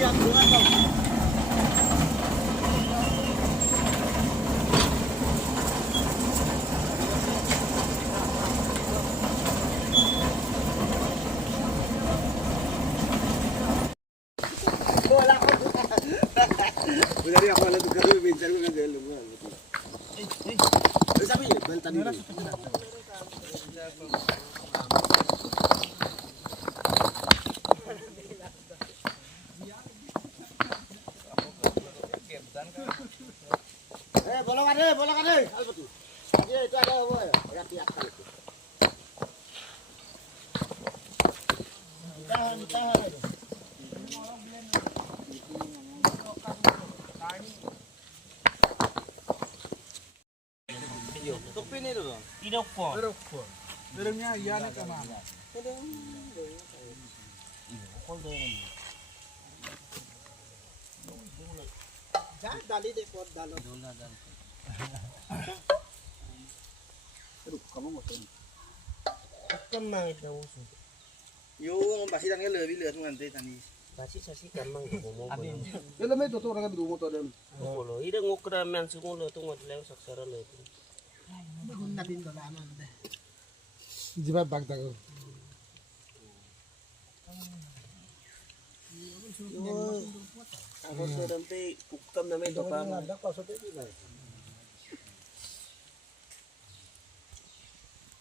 Jadi aku lalu tukar dulu bincang dengan dia lu. Tapi bel tadi. Bolong ada. Hal betul. Tadi itu ada apa ya? Ada tiap kali itu. Tahan. Tupin itu dong. Irokon. Derengnya iya nih kemana? Jangan dali deh pot dalo. Aduh, kamu mau tuh? Kemang itu usul. Yo, masih tanggal lebih lihat nanti tadi. Masih kemang mau. Ya lemah itu tuh orang dulu motor dem. Kalau ide ngukra men semua tuh nggak lewat saksara lewat. Natin to lama na. Di ba bag dago? Ako sa dampe kukam na may dopa.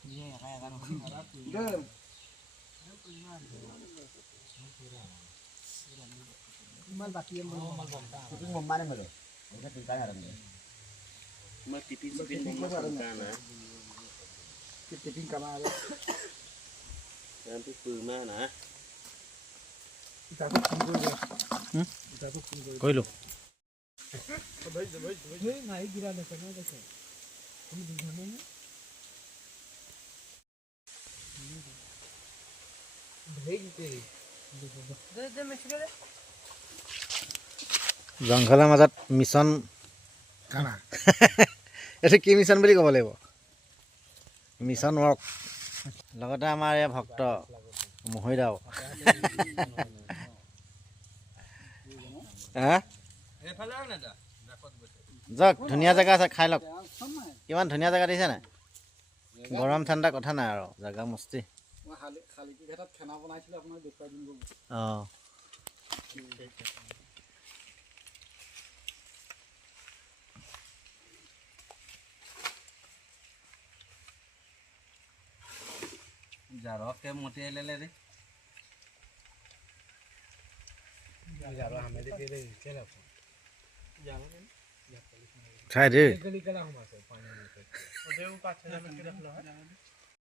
Iya kayak kan. Gem. Mal baki mo mal bomba. Itu ngomane mo. Ito tingkay haram ni. Tipis-tipis kana. Tipis kamar. Nanti pulma na. Kita tuh tunggu ya. Kita tuh tunggu. Koi lo. Hey, naik gira na kana da kai. Kami di sana na. জংঘলৰ মাজত mission কানা এটা কি mission বুলি ক'ব লাগিব mission work লগতে আমাৰ এই ভক্ত মহৈদাও যাওক ধুনীয়া জেগা আছে খাই লওক কিমান ধুনীয়া জেগা দিছে নাই গৰম ঠাণ্ডা কথা নাই আৰু জেগা মস্তি অঁ Jaro ke mote lele de. Jaro hame de kele kela. Jaro ne? Khai de. Kali kala huma se pani me. Ode u pache na me kila khlo hai.